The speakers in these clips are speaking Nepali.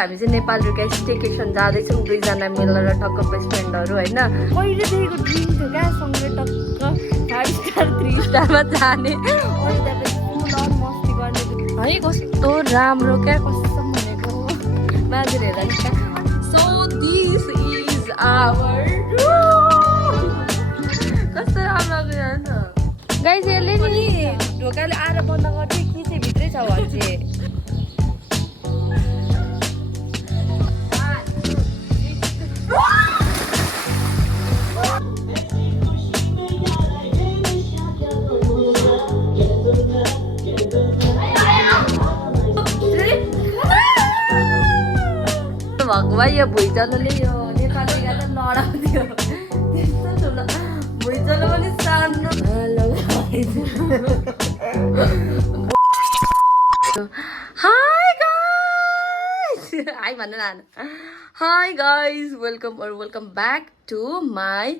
हामी चाहिँ नेपालका स्टेकेसन जाँदैछौँ दुईजना मिलेर टक्क बेस्ट फ्रेन्डहरू होइन कहिलेदेखिको ड्रिम थियो क्या सँगै टक्क 5 स्टार 3 स्टारमा जाने अनि त्यहाँपछि फुल अन मस्ती गर्ने है कस्तो राम्रो क्या कसम भनेको मान्छेले हेर्दा नि क्या सो दिस इज आवर कस्तो राम्रो हेर्नु गाइस यसले नि ढोकाले आएर बन्द गर्दै के चाहिँ भित्रै छ भन्छ भगवान् यो भुइँचलोले यो नेपालीलाई त लडाउँथ्यो त्यस्तो ठुलो भुइँचलो पनि सानो हाई गाइस हाई भन्नु न hi guys welcome back to my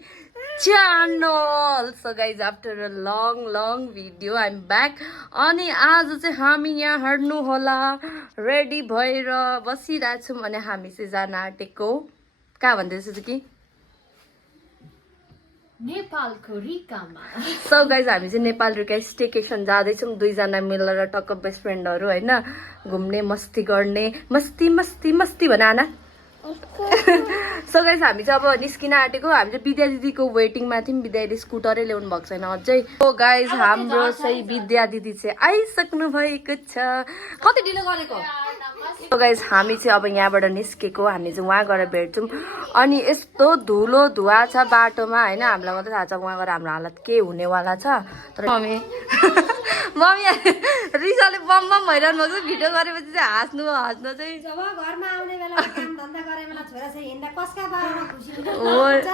channel. So guys, after a long video I'm back. अनि आज चाहिँ हामी यहाँ हेर्नु होला रेडी भएर बसिरहेछौँ अनि हामी चाहिँ जान आँटेको कहाँ भन्दैछ कि नेपालको रिकामा. So guys, हामी चाहिँ नेपाल रिका स्टेकेसन जाँदैछौँ दुईजना मिलेर टक्क बेस्ट फ्रेन्डहरू होइन घुम्ने मस्ती गर्ने मस्ती भन आना. सो गाइस हामी चाहिँ अब निस्किन आँटेको हामी चाहिँ विद्या दिदीको वेटिङमा थियौँ विद्या दिदी स्कुटरै ल्याउनु भएको छैन अझै. सो गाइस हाम्रो चाहिँ विद्या दिदी चाहिँ आइसक्नु भएको छ कति ढिलो गरेको. सो गाइस हामी चाहिँ अब यहाँबाट निस्केको हामी चाहिँ वहाँ गएर भेट्छौँ अनि यस्तो धुलो धुवा छ बाटोमा होइन हामीलाई मात्रै थाहा छ वहाँ गएर हाम्रो हालत के हुनेवाला छ. तर मम्मी रिसाले बम भइरहनु भएको छ भिडियो गरेपछि चाहिँ हाँस्नु चाहिँ जब घरमा आउने बेला काम धन्दा गरे बेला छोरा चाहिँ हिँड्दा कसका बाबामा खुसी हुन्छ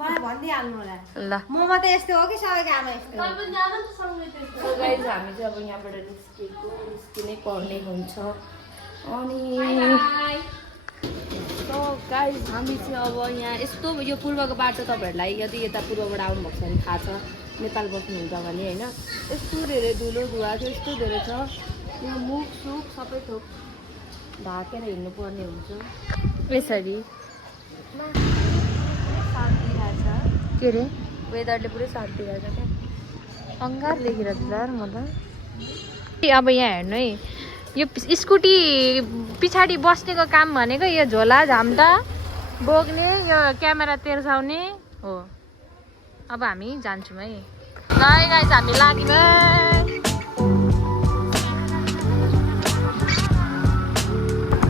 मलाई भनिदिइहाल्नु होला ल म मात्रै यस्तो हो कि सबैको आमा यस्तो हो. सो गाइस हामी चाहिँ अब यहाँबाट निस्किनै पर्ने हुन्छ अनि सो गाइस हामी चाहिँ अब यहाँ यस्तो यो पूर्वको बाटो तपाईँहरूलाई यदि यता पूर्वबाट आउनुभएको छ भने थाहा छ नेपाल बस्नुहुन्छ भने होइन यस्तो धेरै धुलो धुवा छ यस्तो धेरै छ यहाँ मुख सुख सबै थोक ढाकेर हिँड्नुपर्ने हुन्छ यसरी साथ दिइरहेछ के अरे वेदरले पुरै साथ दिइरहेछ क्या अङ्गार देखिरहेको छ म त. अब यहाँ हेर्नु है यो स्कुटी पछाडि बस्नेको काम भनेको यो झोला झाम्टा बोक्ने यो क्यामेरा तेर्साउने हो. अब हामी जान्छौँ है गाइस हामी लाग्यौँ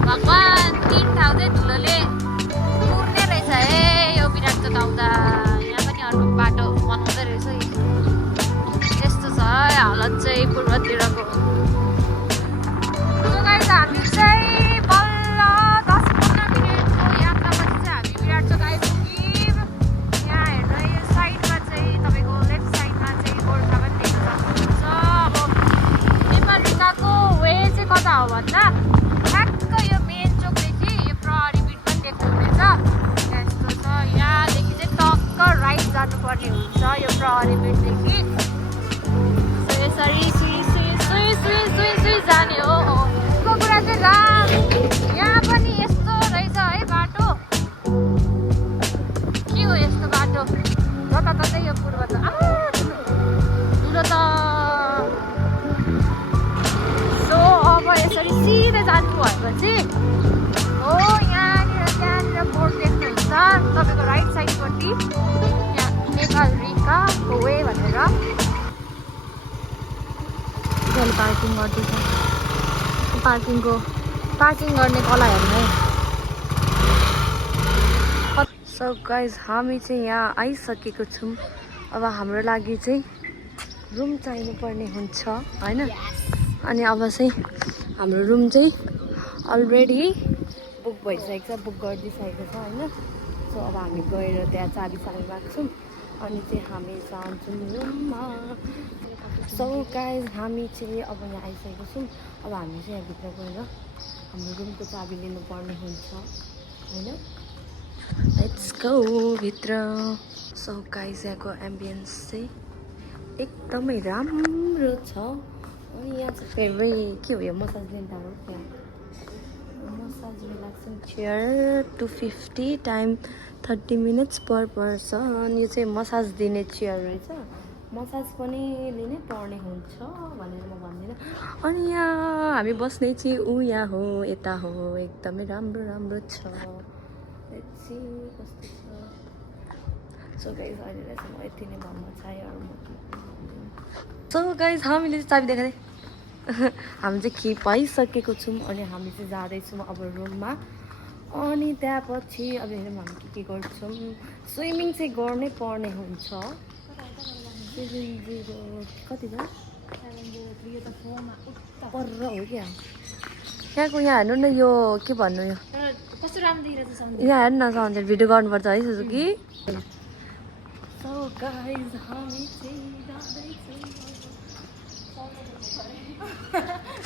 भगवान् 3 ठाउँ चाहिँ धुलोले पुर्ने रहेछ है यो विराट चोक आउँदा यहाँ पनि अर्को बाटो बनाउँदै रहेछ यस्तो छ हालत चाहिँ पूर्वतिरको. हामी चाहिँ बल्ल 10-15 मिनटको यात्रापछि चाहिँ हामी विराट चोक आइपुग्यौँ. यहाँ हेर्नु यो साइडमा चाहिँ तपाईँको लेफ्ट साइडमा चाहिँ गोर्खा पनि देख्न सक्नुहुन्छ. अब नेपाल रिकाको वे चाहिँ कता हो भन्दा ठ्याक्क यो मेन चोकदेखि यो प्रहरी बिट पनि देख्नुहुनेछ यस्तो छ. यहाँदेखि चाहिँ टक्क राइट जानुपर्ने हुन्छ यो प्रहरी बिटदेखि यसरी सुई जाने हो. कुरा चाहिँ राम यहाँ पनि यस्तो रहेछ है बाटो के हो यस्तो बाटो जताततै यो पूर्व त ठुलो त. सो अब यसरी सिधै जानु भएपछि हो त्यहाँनिर बोर्ड देख्नुहुन्छ तपाईँको राइट साइडपट्टि यहाँ नेपाल रिकाको वे भनेर पार्किङ गर्दैछ. पार्किङ गर्ने कला हेर्नु है. सो गाइस हामी चाहिँ यहाँ आइसकेको छौँ. अब हाम्रो लागि चाहिँ रुम चाहिनु पर्ने हुन्छ होइन अनि अब चाहिँ हाम्रो रुम चाहिँ अलरेडी बुक भइसकेको छ बुक गरिदिइसकेको छ होइन. सो अब हामी गएर त्यहाँ चाबी माग्छौँ अनि चाहिँ हामी जान्छौँ रुममा. सो गाइस हामी चाहिँ अब यहाँ आइसकेको छौँ. अब हामी चाहिँ यहाँभित्र गएर हाम्रो रुमको चाबी लिनुपर्ने हुन्छ होइन. लेट्स गो भित्र. सो गाइस यहाँको एम्बियन्स चाहिँ एकदमै राम्रो छ. अनि यहाँ चाहिँ फेरि के हो यो मसाज लिन थाल्नु त्यहाँ massage relaxing chair 250 time 30 minutes per person. यो चाहिँ मसाज दिने चेयर रहेछ। मसाज पनि लिनै पर्ने हुन्छ भनेर म भन्दिनँ। अनि यहाँ हामी बस्ने चाहिँ यहाँ हो, यता हो, एकदमै राम्रो राम्रो छ। कस्तो छ। सो गाइज अहिलेलाई चाहिँ म यति नै भन्न चाहेँ। सो गाइज हामीले चाहिँ चाबी देखाएँ हामी चाहिँ के पाइसकेको छौँ अनि हामी चाहिँ जाँदैछौँ अब रुममा। अनि त्यहाँपछि अब हेरौँ हामी के गर्छौँ। स्विमिङ चाहिँ गर्नै पर्ने हुन्छ। कति छ पर हो क्या यहाँको। यहाँ हेर्नु न यो के भन्नु यो कस्तो राम्रो देखिरहेको छ यहाँ हेर्नु न साउन्ड भिडियो गर्नुपर्छ है सुजुकी। सो गाइज हामी चाहिँ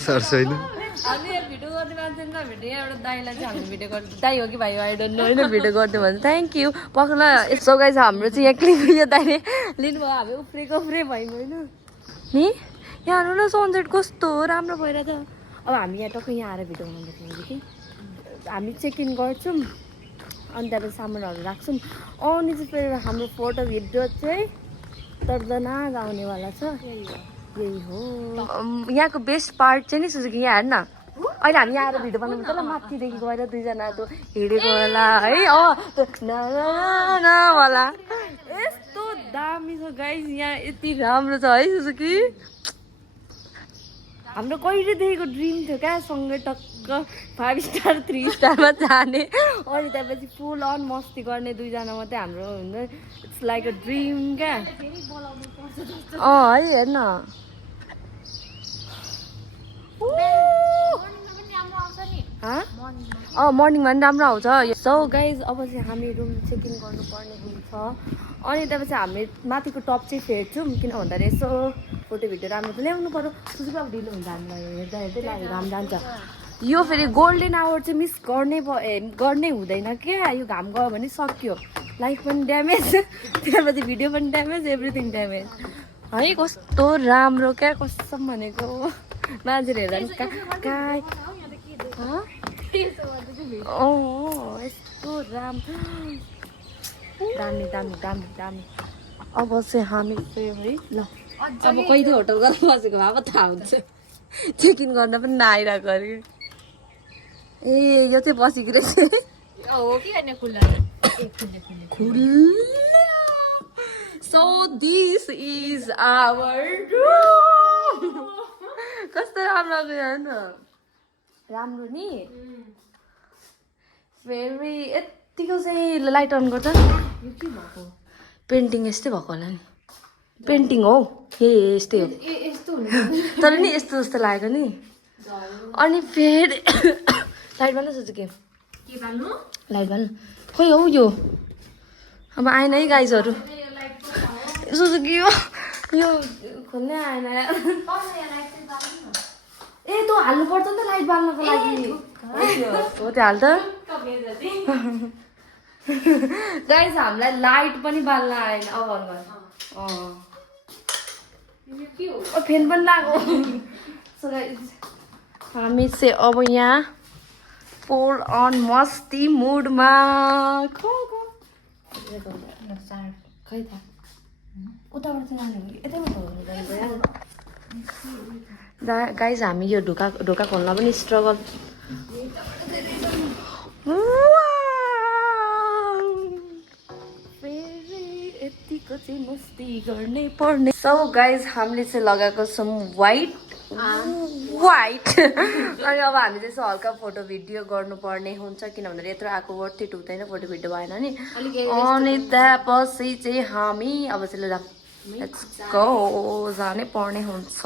छैन हामी भिडियो गर्ने मान्छे नभेट्यो। यहाँ एउटा दाईलाई चाहिँ हामीले भिडियो गर्नु दाई हो कि भाइ आई डोन्ट नो होइन भिडियो गर्दै भन्छ। थ्याङ्क यू पक्ल यसो गाइज हाम्रो चाहिँ यहाँ क्लिप यो दाइले लिनुभयो। हामी उफ्रेको भयौँ होइन नि। यहाँ हेर्नु न सनसेट कस्तो राम्रो भइरहेछ। अब हामी यहाँ टक्कै यहाँ आएर भिडियो बनाउँदैछौँ कि हामी चेक इन गर्छौँ अनि त्यहाँबाट सामानहरू राख्छौँ। अनि चाहिँ फेरि हाम्रो फोटो भिडियो चाहिँ दर्दनाक आउनेवाला छ। यही हो यहाँको बेस्ट पार्ट चाहिँ नि सुजुकी। यहाँ हेर्न अहिले हामी यहाँ आएर भिडियो बनाउनु पर्छ ल माथिदेखि गएर दुईजना त्यो हिँडेको होला है होला यस्तो दामी छ गाइस। यहाँ यति राम्रो छ है सुजुकी। हाम्रो कहिलेदेखिको ड्रिम थियो क्या सँगै टक्क 5 स्टार 3 स्टारमा जाने अनि त्यहाँपछि फुल अन मस्ती गर्ने दुईजना मात्रै हाम्रो हुन्छ। इट्स लाइक अ ड्रिम क्या। है हेर्न मर्निङमा पनि राम्रो आउँछ। सो गाइज अब चाहिँ हामी रुम चेक इन गर्नुपर्ने हुन्छ अनि त्यहाँपछि हामी माथिको टप चाहिँ फेर्छौँ किन भन्दाखेरि यसो फोटो भिडियो राम्रो त ल्याउनु पऱ्यो। सुजुकी अब ढिलो हुन्छ हामीलाई हेर्दा हेर्दै लाग्यो घाम जान्छ। यो फेरि गोल्डन आवर चाहिँ मिस गर्नै हुँदैन क्या। यो घाम गयो भने सक्यो लाइफ पनि ड्यामेज त्यहाँपछि भिडियो पनि ड्यामेज एभ्रिथिङ ड्यामेज है। कस्तो राम्रो क्या कसम भनेको मान्छेले हेर्दा यस्तो राम्रो दामी दामी दामी दामी। अब चाहिँ हामी फेरि ल अब कहिले होटल गएर बसेको भए थाहा हुन्छ। चेक इन गर्न पनि नआइरहेको अरे। ए यो चाहिँ बसेको रहेछ so this is our room. कस्तो राम्रो हेर्नु राम्रो नि। फेरि यत्तिको चाहिँ लाइट अन गर्छ पेन्टिङ यस्तै भएको होला नि। पेन्टिङ हो यस्तै हो तर नि यस्तो जस्तो लाग्यो नि। अनि फेरि लाइट बाल्नु सुजुकी लाइट बाल्नु खोइ हौ यो अब आएन है गाइजहरू। सुजुकी यो खोल्नै आएन। ए तँ हाल्नुपर्छ नि त लाइट बाल्नको लागि हो त्यो हाल त गाइज हामीलाई लाइट पनि बाल्न आएन। अब फेन पनि लाग्यो। सो गाइज हामी चाहिँ अब यहाँ फुल अन मस्ती मुडमा खै थाहा उताबाट चाहिँ जाने हो कि यतैबाट गाइज हामी यो ढोका खोल्न पनि स्ट्रगल। यतिको चाहिँ मस्ती गर्नै पर्ने। सो गाइज हामीले चाहिँ लगाएको छौँ वाइट अनि अब हामी चाहिँ हल्का फोटो भिडियो गर्नुपर्ने हुन्छ किन भन्दाखेरि यत्रो आएको वर्थ इट हुँदैन फोटो भिडियो भएन नि। अनि त्यहाँपछि चाहिँ हामी अब चाहिँ लेट्स गो जानै पर्ने हुन्छ।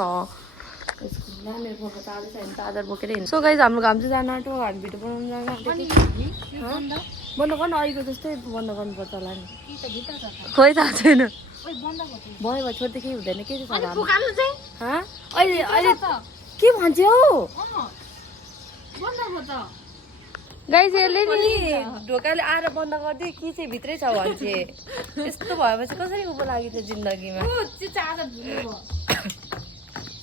चार्जर बोकेर हिँड्छ। सो गाइज हाम्रो घाम चाहिँ जान आँट्यो हामी भिडियो बनाउनु जान आँट्यो बन्द गर्नु अहिलेको जस्तै बन्द गर्नुपर्छ होला नि। खोइ थाहा छैन भयो भयो छोड्दै केही हुँदैन के छ अहिले अहिले के भन्छ हौ गाइज यसले नि ढोकाले आएर बन्द गरिदिए कि चाहिँ भित्रै छ भन्छ। यस्तो भएपछि कसरी उँभो लाग्यो त्यो जिन्दगीमा।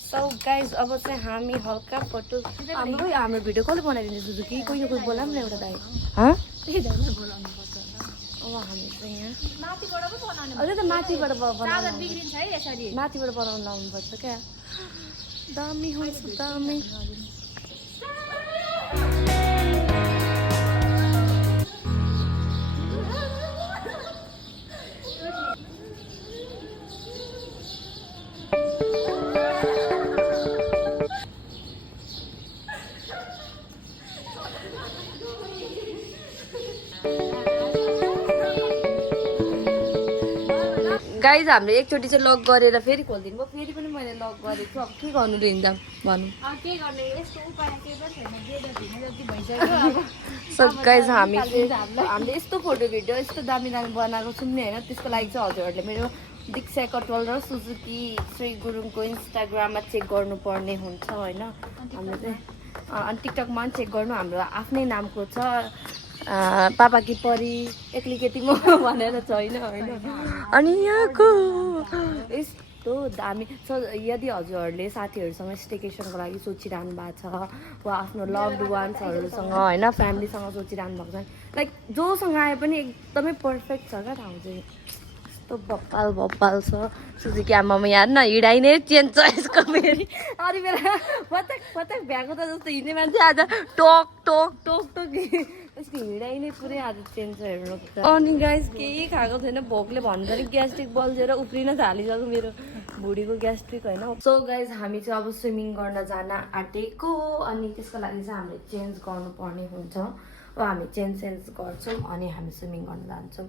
सो सो गाइज अब चाहिँ हामी हल्का फोटो हाम्रो भिडियो कसले बनाइदिन्छ सुजुकी कोही न कोही बोलाऊँ न एउटा दाइ अब हामी चाहिँ यहाँ अझै त माथिबाट बनाउनु लाउनुपर्छ क्या दामी हुन्छ दामी गाइज हामीले एकचोटि चाहिँ लक गरेर फेरि खोलिदिनु भयो फेरि पनि मैले लक गरेको छु अब के गर्नु लिँदा भनौँ सो गाइज हामीले यस्तो फोटो भिडियो यस्तो दामी दामी बनाएको छौँ नि होइन त्यसको लागि चाहिँ हजुरहरूले मेरो दीक्षा कटवाल र सुजुकी श्री गुरुङको इन्स्टाग्राममा चेक गर्नुपर्ने हुन्छ होइन हाम्रो चाहिँ अनि टिकटकमा पनि चेक गर्नु हाम्रो आफ्नै नामको छ पापा कि परी एक्लै केटी म भनेर छैन होइन अनि यहाँको यस्तो दामी यदि हजुरहरूले साथीहरूसँग स्टेकेसनको लागि सोचिरहनु भएको छ वा आफ्नो लभड वान्सहरूसँग होइन फ्यामिलीसँग सोचिरहनु भएको छ लाइक जोसँग आए पनि एकदमै पर्फेक्ट छ क्या ठाउँ चाहिँ यस्तो बप्पाल छ सुजुकी आमामा यहाँ न हिँडाइ नै चेन्ज छ यसको फेरि अरू बेला पटक भ्याएको त जस्तो हिँड्ने मान्छे आज टक टक टक टक यसको हिँडाइ नै पुरै आज चेन्ज छ हेर्नु अनि गाइस केही खाएको छैन भोकले भन्दा नि ग्यास्ट्रिक बल्झेर उफ्रिन थालिसक्यो मेरो भुँडीको ग्यास्ट्रिक होइन सो गाइस हामी चाहिँ अब स्विमिङ गर्न जान आँटेको अनि त्यसको लागि चाहिँ हामीले चेन्ज गर्नुपर्ने हुन्छ अब हामी चेन्ज गर्छौँ अनि हामी स्विमिङ गर्न जान्छौँ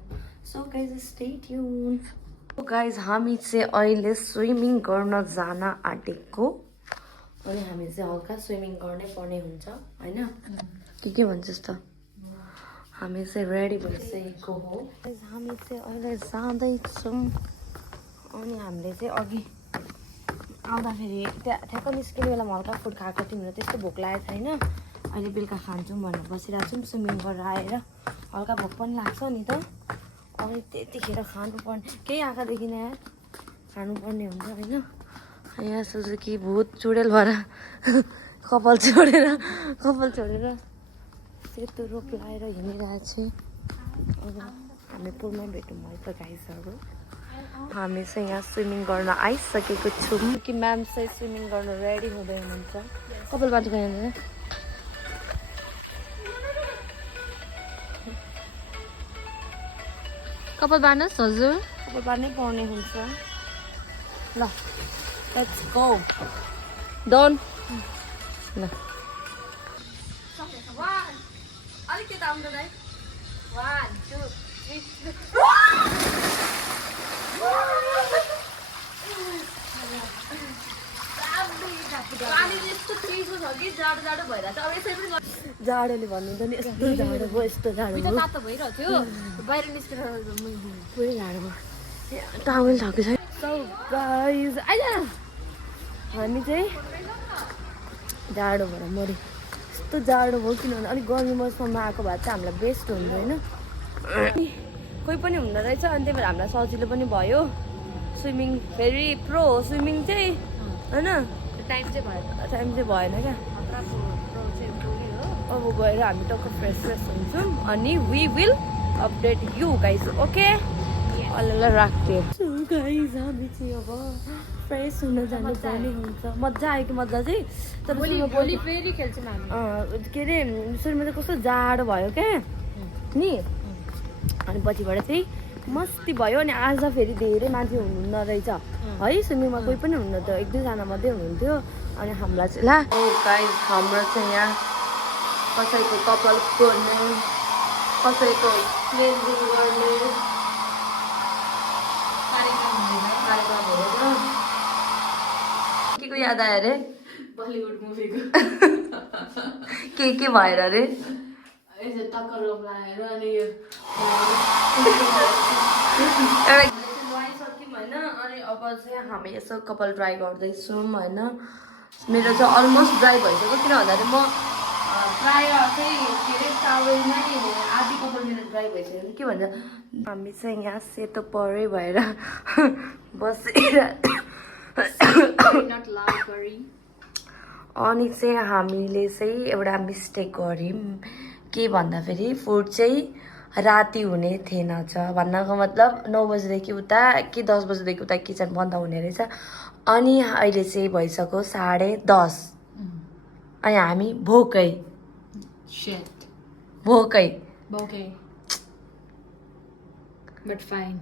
so guys stay tune guys हामी चाहिँ अहिले स्विमिङ गर्न जान आँटेको अनि हामी चाहिँ हल्का स्विमिङ गर्नै पर्ने हुन्छ होइन के भन्छस् त हामी चाहिँ रेडी भइसकेको हो हामी चाहिँ अहिले जाँदैछौँ अनि हामीले चाहिँ अघि आउँदाखेरि त्यहाँ ठ्याक्क निस्किने बेलामा हल्का फुड खाएको तिमीहरू त्यस्तो भोक लागेको छैन अहिले बेलुका खान्छौँ भनेर बसिरहेको छौँ स्विमिङ गरेर आएर हल्का भोक पनि लाग्छ नि त अनि त्यतिखेर खानुपर्ने केही आँखादेखि नै खानुपर्ने हुन्छ होइन यहाँ सुजुकी भूत चुडेल भएर कपाल छोडेर सेतो रोप लगाएर हिँडिरहेको छु अब हामी पुलमा भेटौँ है त गाइसहरू हामी चाहिँ यहाँ स्विमिङ गर्न आइसकेको छौँ कि म्याम चाहिँ स्विमिङ गर्न रेडी हुँदै हुनुहुन्छ कपाल बाँधेको यहाँ कपाल बाँध्नुहोस् हजुर कपाल बाँध्नै पर्ने हुन्छ ल लेट्स गो डन ल अलिक त्यता आउँदैन है 1 2 3 पानी यस्तो चिसो छ कि जाडो भइरहेको छ अब यसै पनि जाडोले भन्नुहुन्छ नि यस्तो जाडो भयो यस्तो जाडो भयो तातो भइरहेको थियो बाहिर निस्केर पुरै जाडो भयो टावेल थके छ सो गाइज आइज हामी चाहिँ जाडो भएर मऱ्यो यस्तो जाडो भयो किनभने अलिक गर्मी मौसममा आएको भए चाहिँ हामीलाई बेस्ट हुन्छ होइन कोही पनि हुँदो रहेछ अनि त्यही भएर हामीलाई सजिलो पनि भयो स्विमिङ फेरि प्रो हो स्विमिङ चाहिँ होइन टाइम चाहिँ भएन क्या अब गएर हामी टक्क फ्रेस हुन्छौँ अनि we will update you guys okay अलि राख्थ्यो गाइज हामी चाहिँ अब फ्रेस हुन जानु पर्ने हुन्छ मजा आयो कि मजा चाहिँ तर भोलि फेरि खेल्छौँ हामी के अरे सुरुमा चाहिँ कस्तो जाडो भयो क्या नि अनि पछिबाट चाहिँ मस्ती भयो अनि आज फेरि धेरै मान्छे हुनुहुन्न रहेछ है स्विमिङमा कोही पनि हुनुहुन्न त 1-2 जना मात्रै हुनुहुन्थ्यो अनि हामीलाई चाहिँ ला गाइज हाम्रो चाहिँ यहाँ कसैको कपाल खोल्ने कसैको क्लिन्जिङ गर्ने कार्यक्रम हुँदैछ के याद आयो अरे बलिउड मुभीको के भएर अरे टक्कर रोप लगाएर अनि यो नुहाइसक्यौँ होइन अनि अब चाहिँ हामी यसो कपाल ड्राई गर्दैछौँ होइन मेरो चाहिँ अलमोस्ट ड्राई भइसक्यो किन भन्दाखेरि म प्रायः चाहिँ के अरे टावेलमै आधी कपाल मेरो ड्राई भइसक्यो के भन्छ हामी चाहिँ यहाँ सेतो परै भएर बसेर Not loud, very. अनि चाहिँ हामीले चाहिँ एउटा मिस्टेक गऱ्यौँ के भन्दाखेरि फुड चाहिँ राति हुने थिएन भन्नको मतलब 9 बजेदेखि उता कि 10 बजेदेखि उता किचन बन्द हुने रहेछ अनि अहिले चाहिँ भइसक्यो 10:30 अनि हामी भोकै Shit. भोकै Okay. But fine.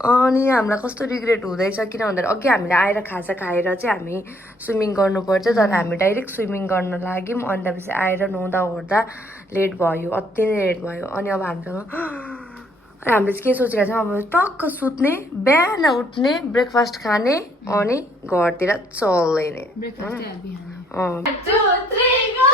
अनि हामीलाई कस्तो रिग्रेट हुँदैछ किन भन्दाखेरि अघि हामीले आएर खाजा खाएर चाहिँ हामी स्विमिङ गर्नुपर्छ तर हामी डाइरेक्ट स्विमिङ गर्न लाग्यौँ अनि त्यसपछि आएर नुहाउँदा ओर्दा लेट भयो अति नै लेट भयो अनि अब हामीसँग अनि हामीले चाहिँ के सोचिरहेको छौँ अब टक्क सुत्ने बिहान उठ्ने ब्रेकफास्ट खाने अनि घरतिर चल्ने Breakfast है अभी अँ 2, 3, go!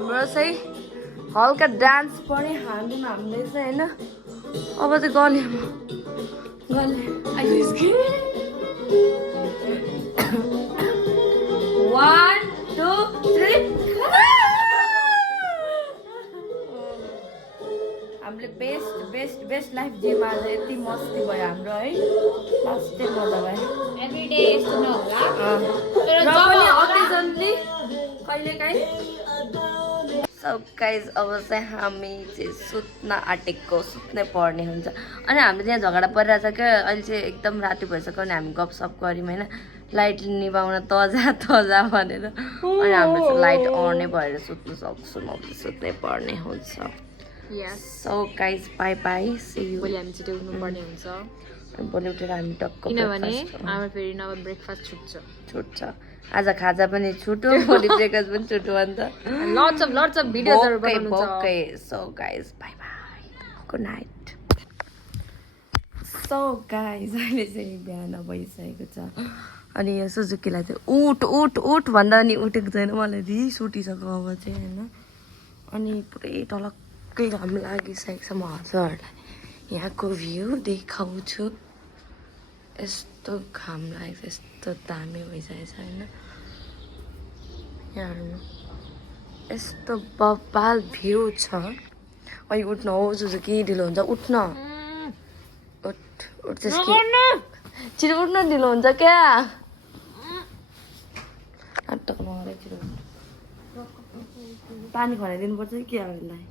हाम्रो चाहिँ हल्का डान्स पनि हान्यौँ हामीले चाहिँ होइन अब चाहिँ गल्यौँ One, 2, 3 हामीले बेस्ट लाइफ जेमा आज यति मस्ती भयो हाम्रो है लास्टै मजा भयो Every day यस्तो नहोला र पनि अकेजनली कहिलेकाहीँ सो गाइज अब चाहिँ हामी चाहिँ सुत्न आँटेको सुत्नै पर्ने हुन्छ अनि हामीले त्यहाँ झगडा परिरहेछ क्या अहिले चाहिँ एकदम राति भइसक्यो अनि हामी गफसफ गऱ्यौँ होइन लाइट निभाउन तजा भनेर अनि हाम्रो चाहिँ लाइट अनै भएर सुत्नु सक्छौँ अब सुत्नै पर्ने हुन्छ Yes. So guys bye bye see you भोलि हामी चाहिँ उठ्नु पर्ने हुन्छ भोलि उठेर हामी टक्क किनभने हाम्रो फेरि नभए ब्रेकफास्ट छुट्छ आज खाजा पनि छुट्यो भोलि ब्रेकफास्ट पनि छुट्यो अन्त lots of भिडियोजहरु बनाउनु छ okay so guys bye by good night so guys अहिले चाहिँ बिहान भइसकेको छ अनि यो सुजुकीलाई चाहिँ उठ भन्दा नि उठेको छैन मलाई रिस उठिसक्यो अब चाहिँ होइन अनि पुरै टलक्कै घाम लागिसकेको छ म हजुरहरूलाई यहाँको भ्यू देखाउँछु यस्तो घाम लागेको छ यस्तो दामी भइसकेको छ होइन यहाँ यस्तो बब्बाल भ्यू छ अहिले उठ्न हो सुजुकी ढिलो हुन्छ उठ्न उठ छिटो उठ्न ढिलो हुन्छ क्या नाटक नगरे छिटो पानी खनाइदिनुपर्छ कि क्या यसलाई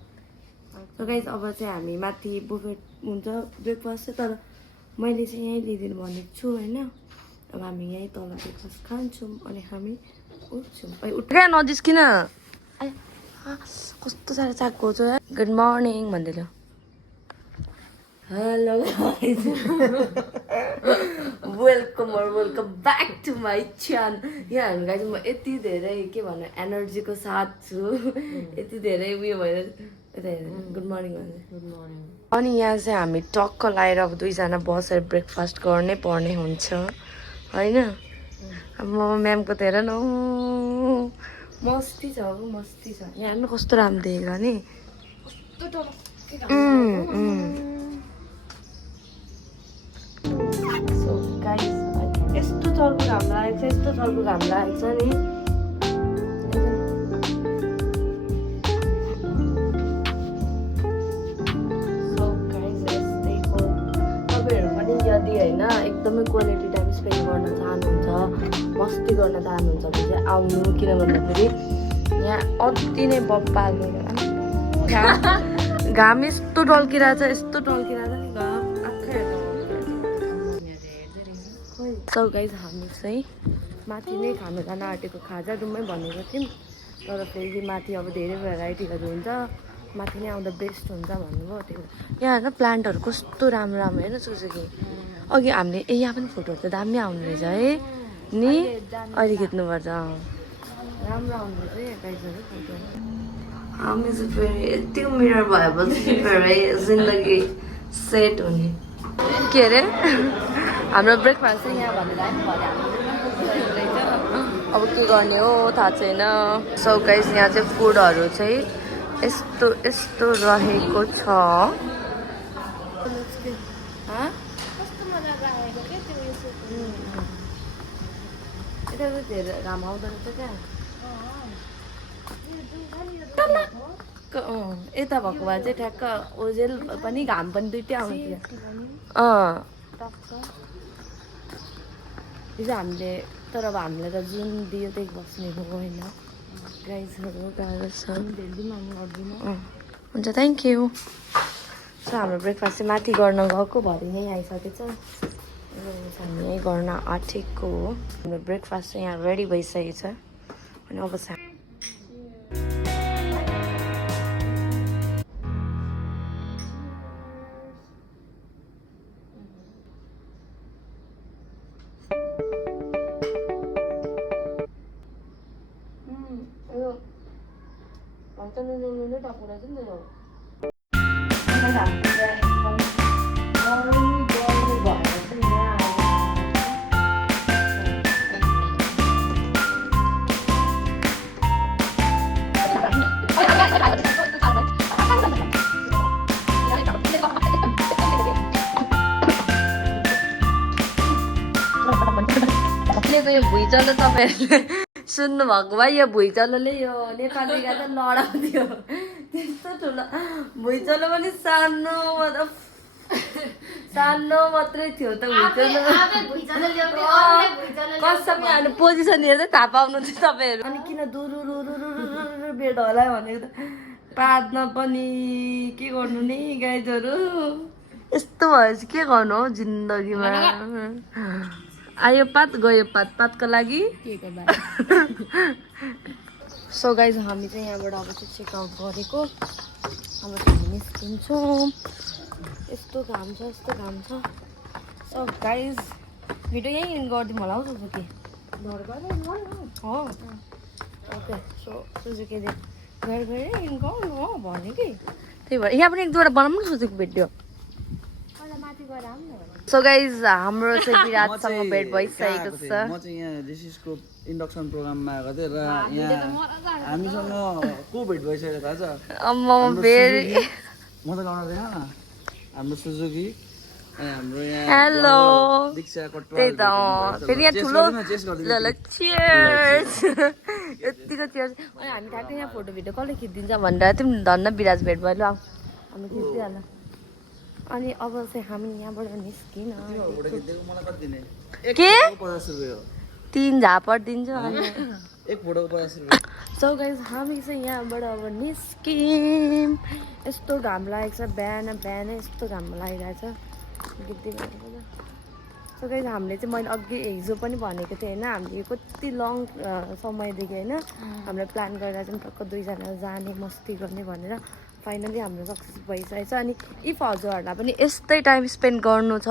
सो गाइस अब चाहिँ हामी माथि बुफेट हुन्छ ब्रेकफास्ट चाहिँ तर मैले चाहिँ यहीँ लिइदिनु भनेको छु होइन अब हामी यहीँ तल ब्रेकफास्ट खान्छौँ अनि हामी उठ्छौँ अहिले उठ्या नजिस्किन कस्तो साह्रो चाकको छ गुड मर्निङ भन्दै hello welcome back to my channel यहाँ हामी गाइज म यति धेरै के भन्नु एनर्जीको साथ छु यति धेरै उयो भएर यता हेर गुड मर्निङ भन्दै अनि यहाँ चाहिँ हामी टक्क लाएर अब दुईजना बसेर ब्रेकफास्ट गर्नै पर्ने हुन्छ होइन अब म म्यामको त हेर न मस्ती छ मस्ती छ यहाँ हेर्नु कस्तो राम्रो देखेको नि सो गाइस यस्तो चल्को घाम लागेको छ यस्तो चल्को घाम लागेको छ नि सो गाइस यस्तै हो तपाईँहरू पनि यदि होइन एकदमै क्वालिटी टाइम स्पेन्ड गर्न चाहनुहुन्छ मस्ती गर्न चाहनुहुन्छ भने चाहिँ आउनु किन भन्दाखेरि यहाँ अति नै बब्बाल घाम यस्तो टल्किरहेछ यस्तो टल्किरहेछ नि घाम आँखै सो गाइज हामी चाहिँ माथि नै खानु जान आँटेको खाजा रुममै भनेको थियौँ तर फेरि माथि अब धेरै भेराइटीहरू हुन्छ माथि नै आउँदा बेस्ट हुन्छ भन्नुभयो त्यही यहाँ होइन प्लान्टहरू कस्तो राम्रो राम्रो होइन सुजुकी अघि हामीले यहाँ पनि फोटोहरू त दामी आउनु रहेछ है नि अहिले खिच्नुपर्छ राम्रो आउनु रहेछ गाइजहरू फोटो हामी चाहिँ फेरि यतिको मिरर भएपछि फेरि जिन्दगी सेट हुने के अरे हाम्रो ब्रेकफास्ट चाहिँ यहाँ भनेर अब के गर्ने हो थाहा छैन सो गाइस यहाँ चाहिँ फुडहरू चाहिँ यस्तो यस्तो रहेको छ यता चाहिँ धेरै घाम आउँदो रहेछ क्या यता भएको भए चाहिँ ठ्याक्क ओजेल पनि घाम पनि दुइटै आउँथ्यो हिजो हामीले तर अब हामीलाई त जुन दियो त्यही बस्ने हो होइन गाइजहरू गाह्रो छ हुन्छ थ्याङ्क यू सो हाम्रो ब्रेकफास्ट चाहिँ माथि गर्न गएको भरि नै आइसकेछ हामी यहीँ गर्न आँटेको हो हाम्रो ब्रेकफास्ट चाहिँ यहाँ रेडी भइसकेको छ अनि अब यो भुइँचलो तपाईँहरूले सुन्नु भएको भए यो भुइँचलोले यो नेपालीलाई त लडाउँथ्यो त्यस्तो ठुलो भुइँचलो पनि सानो मात्रै थियो त भुइँचलो कसम हाम्रो पोजिसन हेर्दै थाहा पाउनु थियो तपाईँहरू अनि किन दुरु बेड होला भनेको त पाद्न पनि के गर्नु नि गाइजहरू यस्तो भएपछि के गर्नु हो जिन्दगीमा आयो पात गयो पातको लागि सो गाइज हामी चाहिँ यहाँबाट अब चाहिँ चेकआउट गरेको अब हामी निस्किन्छौँ यस्तो घाम छ सो गाइज भिडियो यहीँ इन्ड गरिदिउँ होला हौ सुजुकी हो ओके सो सुजुकीले घर गएर इन्ड गर्नु हो भन्यो कि त्यही भएर यहाँ पनि एक दुईवटा बनाउनु न सुजुकी भिडियो सो गाइज हाम्रो चाहिँ विराटसँग भेट भइसकेको छ म चाहिँ यहाँ जेसिसको इन्डक्सन प्रोग्राममा आएको थिएँ र यहाँ हामीसँग को भेट भइसकेको थाहा छ फेरि म त गाउन देखा न हाम्रो सुजुकी हाम्रो यहाँ हेलो दीक्षा कटवाल त्यही त फेरि यहाँ ठुलो ल चियर्स यतिको चियर्स अनि हामी ठ्याक्कै यहाँ फोटो भिडियो कसले खिचिदिन्छ भनेर तिमी धन्न विराज भेट भयो ल हामी खिचिदिइहाल अनि अब चाहिँ हामी यहाँबाट निस्किन के 50 रुपियाँ 3 झापड दिन्छु एक फोटोको 50 रुपियाँ सो गाइज हामी चाहिँ यहाँबाट अब निस्क्यौँ यस्तो घाम लागेको छ बिहान यस्तो घाम लागिरहेछ गिद्दै गरेको सो गाइज हामीले चाहिँ मैले अघि हिजो पनि भनेको थिएँ होइन हामीले कति लङ समयदेखि होइन हामीले प्लान गरेर चाहिँ टक्क 2 जना जाने मस्ती गर्ने भनेर फाइनली हाम्रो सक्सेस भइसकेको छ अनि इफ हजुरहरूलाई पनि यस्तै टाइम स्पेन्ड गर्नु छ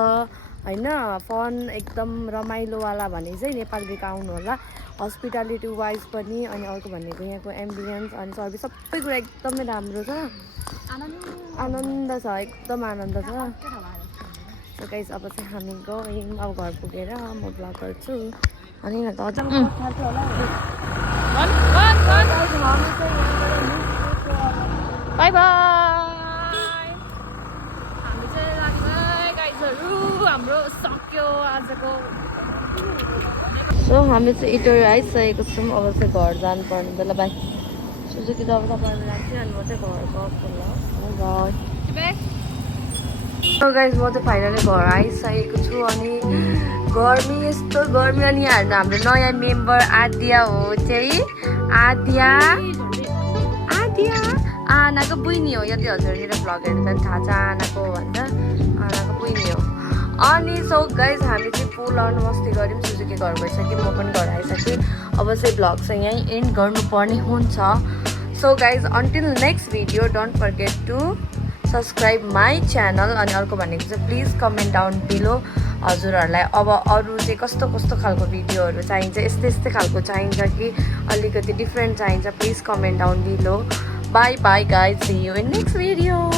होइन फन एकदम रमाइलोवाला भने चाहिँ नेपाल वीक आउनु होला हस्पिटालिटी वाइज पनि अनि अर्को भनेको यहाँको एम्बियन्स अनि सर्भिस सबै कुरा एकदमै राम्रो छ आनन्द छ एकदम आनन्द छ सो गाइस अब चाहिँ हामी गयौँ अब घर पुगेर म ब्लग गर्छु अनि न त अझ बाई बाई हामी चाहिँ लाग्दै गाइजहरू हाम्रो सक्यो आजको सो हामी चाहिँ इटोरी आइसकेको छौँ अब चाहिँ घर जानुपर्ने बेला बाई सुजुकी त अब तपाईँहरू राख्छु अनि म चाहिँ घर गएको ल बाई सो गाइज म चाहिँ फाइनली घर आइसकेको छु अनि गर्मी यस्तो गर्मी अनि यहाँ हाम्रो नयाँ मेम्बर आद्या हो चाहिँ आद्या आनाको बहिनी हो यदि हजुरले मेरो भ्लगहरू पनि थाहा छ आनाको भन्दा आनाको बहिनी हो अनि सो गाइज हामी चाहिँ फुल अन मस्ती गऱ्यौँ सुजुकी घर गइसक्यो म पनि घर आइसकेँ अब चाहिँ भ्लग चाहिँ यहीँ एन्ड गर्नुपर्ने हुन्छ so guys until next video don't forget to subscribe my channel अनि अर्को भनेको चाहिँ प्लिज कमेन्ट डाउन बिलो हजुरहरूलाई अब अरू चाहिँ कस्तो कस्तो खालको भिडियोहरू चाहिन्छ, यस्तै खालको चाहिन्छ कि अलिकति डिफ्रेन्ट चाहिन्छ, please comment down below. Bye bye guys, see you in next video.